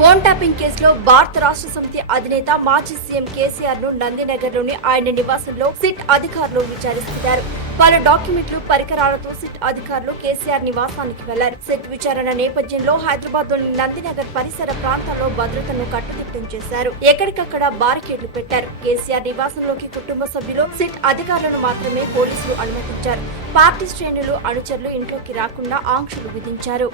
Phone tapping కేసులో భారత రాష్ట్ర సమితి అధినేత మాజీ సీఎం కేసీఆర్ ను నందినగర్లోని ఆయన నివాసంలో సిట్ అధికారులు విచారిస్తున్నారు. పలు డాక్యుమెంట్లు, పరికరాలతో సిట్ అధికారులు కేసీఆర్ నివాసానికి వెళ్లారు. సిట్ విచారణ నేపథ్యంలో హైదరాబాద్ లోని నందినగర్ పరిసర ప్రాంతాల్లో భద్రతను కట్టుదిట్టం చేశారు. ఎక్కడికక్కడ బారికేడ్లు పెట్టారు. కేసీఆర్ నివాసంలోకి కుటుంబ సభ్యులు, సిట్ అధికారులను మాత్రమే పోలీసులు అనుమతించారు. పార్టీ శ్రేణులు, అనుచరులు ఇంట్లోకి రాకుండా ఆంక్షలు విధించారు.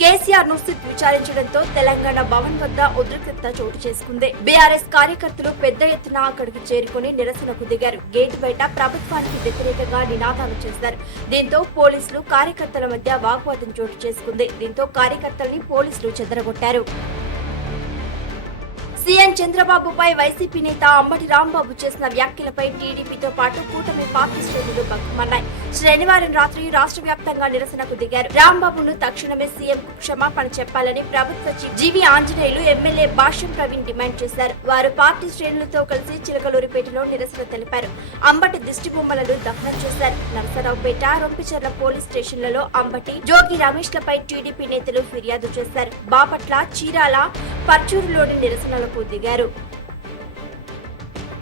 కేసీఆర్ ను సిట్ విచారించడంతో తెలంగాణ భవన్ వద్ద ఉద్రిక్తత చోటు చేసుకుంది. బీఆర్ఎస్ కార్యకర్తలు పెద్ద ఎత్తున అక్కడికి చేరుకుని నిరసనకు దిగారు. గేట్ బయట ప్రభుత్వానికి వ్యతిరేకంగా నినాదాలు చేశారు. దీంతో పోలీసులు, కార్యకర్తల మధ్య వాగ్వాదం చోటు చేసుకుంది. దీంతో కార్యకర్తల్ని పోలీసులు చెదరగొట్టారు. సీఎం చంద్రబాబుపై వైసీపీ నేత అంబటి రాంబాబు చేసిన వ్యాఖ్యలపై టీడీపీతో పాటు కూటమి పార్టీ శ్రేణులు బగ్గుమన్నాయి. శనివారం రాత్రి రాష్ట్ర వ్యాప్తంగా నిరసనకు దిగారు. రాంబాబును తక్షణమే సీఎం క్షమాపణ చెప్పాలని ప్రభుత్వ చీఫ్ జీవీ ఆంజనేయులు, ఎమ్మెల్యే భాష్యం ప్రవీణ్ డిమాండ్ చేశారు. వారు పార్టీ శ్రేణులతో కలిసి చిలకలూరిపేటలో నిరసన తెలిపారు. అంబటి దిష్టి బొమ్మలను దహనం చేశారు. నరసరావుపేట, రొంపిచెర్ల పోలీస్ స్టేషన్లలో అంబటి, జోగి రమేష్లపై టీడీపీ నేతలు ఫిర్యాదు చేశారు. బాపట్ల, చీరాల, పర్చూరులోని నిరసనలకు దిగారు.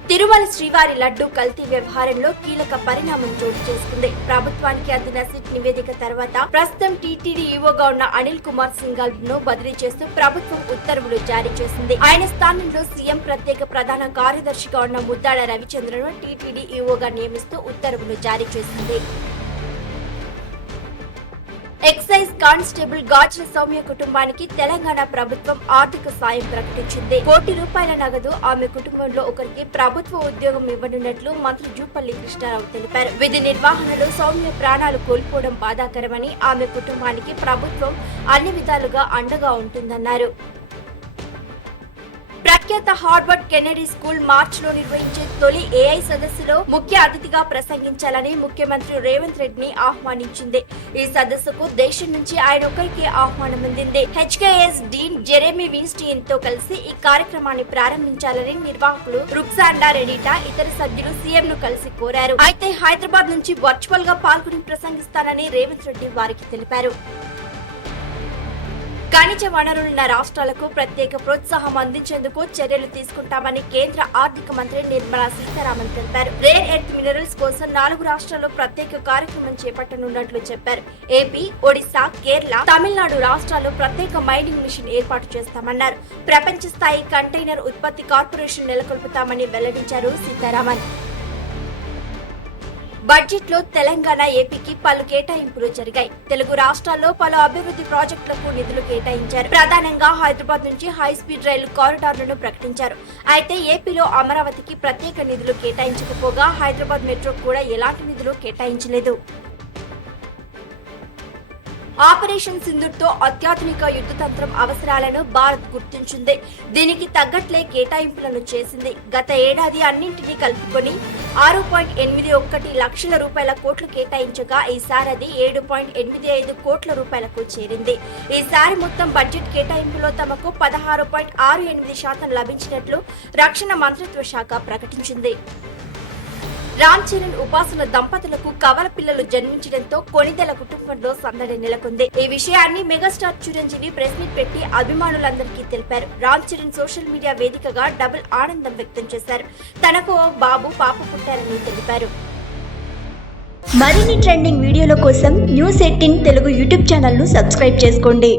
తిరుమల శ్రీవారి లడ్డు కల్తీ వ్యవహారంలో కీలక పరిణామం చోటు చేసుకుంది. ప్రభుత్వానికి అందిన సిట్ నివేదిక తర్వాత ప్రస్తుతం టీటీడీ ఈవోగా ఉన్న అనిల్ కుమార్ సింఘాల్ ను బదిలీ చేస్తూ ప్రభుత్వం ఉత్తర్వులు జారీ చేసింది. ఆయన స్థానంలో సీఎం ప్రత్యేక ప్రధాన కార్యదర్శిగా ఉన్న ముద్దాడ రవిచంద్రను టీటీడీ ఈవోగా నియమిస్తూ ఉత్తర్వులు జారీ చేసింది. ఎక్సైజ్ కానిస్టేబుల్ గాజుల సౌమ్య కుటుంబానికి తెలంగాణ ప్రభుత్వం ఆర్థిక సాయం ప్రకటించింది. ₹1 కోటి నగదు ఆమె కుటుంబంలో ఒకరికి ప్రభుత్వ ఉద్యోగం ఇవ్వనున్నట్లు మంత్రి జూపల్లి కృష్ణారావు తెలిపారు. విధి నిర్వహణలో సౌమ్య ప్రాణాలు కోల్పోవడం బాధాకరమని, ఆమె కుటుంబానికి ప్రభుత్వం అన్ని విధాలుగా అండగా ఉంటుందన్నారు. ప్రఖ్యాత హార్వర్డ్ కెనడీ స్కూల్ మార్చిలో నిర్వహించే తొలి ఏఐ సదస్సులో ముఖ్య అతిథిగా ప్రసంగించాలని ముఖ్యమంత్రి రేవంత్ రెడ్డిని ఆహ్వానించింది. ఈ సదస్సుకు దేశం నుంచి ఆయన ఒక్కరికి ఆహ్వానం అందింది. హెచ్కేఎస్ డీన్ జెరెమీ విన్స్టీన్ తో కలిసి ఈ కార్యక్రమాన్ని ప్రారంభించాలని నిర్వాహకులు రుక్సాండా రెడీటా, ఇతర సభ్యులు సీఎం ను కలిసి కోరారు. అయితే హైదరాబాద్ నుంచి వర్చువల్ గా పాల్గొని ప్రసంగిస్తానని రేవంత్ రెడ్డి వారికి తెలిపారు. ఖనిజ వనరులున్న రాష్ట్రాలకు ప్రత్యేక ప్రోత్సాహం అందించేందుకు చర్యలు తీసుకుంటామని కేంద్ర ఆర్థిక మంత్రి నిర్మలా సీతారామన్ తెలిపారు. రేర్ ఎర్త్ మినరల్స్ కోసం 4 రాష్ట్రాల్లో ప్రత్యేక కార్యక్రమం చేపట్టనున్నట్లు చెప్పారు. ఏపీ, ఒడిశా, కేరళ, తమిళనాడు రాష్ట్రాల్లో ప్రత్యేక మైనింగ్ మిషన్ ఏర్పాటు చేస్తామన్నారు. ప్రపంచ స్థాయి కంటైనర్ ఉత్పత్తి కార్పొరేషన్ నెలకొల్పుతామని వెల్లడించారు సీతారామన్. బడ్జెట్ లో తెలంగాణ, ఏపీకి పలు కేటాయింపులు జరిగాయి. తెలుగు రాష్ట్రాల్లో పలు అభివృద్ధి ప్రాజెక్టులకు నిధులు కేటాయించారు. ప్రధానంగా హైదరాబాద్ నుంచి హై స్పీడ్ రైలు కారిడార్లను ప్రకటించారు. అయితే ఏపీలో అమరావతికి ప్రత్యేక నిధులు కేటాయించకపోగా హైదరాబాద్ మెట్రో కూడా ఎలాంటి నిధులు కేటాయించలేదు. ఆపరేషన్ సింధూర్ తో అత్యాధునిక యుద్ధ తంత్రం అవసరాలను భారత్ గుర్తించింది. దీనికి తగ్గట్లే కేటాయింపులను చేసింది. గత ఏడాది అన్నింటినీ కలుపుకొని ₹6.81 లక్షల కోట్లు కేటాయించగా ఈసారి అది ₹7.85 కోట్లకు చేరింది. ఈసారి మొత్తం బడ్జెట్ కేటాయింపులో తమకు 16.68% లభించినట్లు రక్షణ మంత్రిత్వ శాఖ ప్రకటించింది. రామ్ చరణ్, ఉపాసన దంపతులకు కవల పిల్లలు జన్మించడంతో కొణిదెల కుటుంబంలో సందడి నెలకొంది. ఈ విషయాన్ని మెగాస్టార్ చిరంజీవి ప్రెస్ మీట్ పెట్టి అభిమానులందరికీ తెలిపారు. రామ్ చరణ్ సోషల్ మీడియా వేదికగా డబుల్ ఆనందం వ్యక్తం చేశారు. తనకు బాబు, పాప పుట్టారని తెలిపారు. మరిన్ని ట్రెండింగ్ వీడియోల కోసం న్యూస్ 18 తెలుగు యూట్యూబ్ ఛానల్ ను సబ్స్క్రైబ్ చేసుకోండి.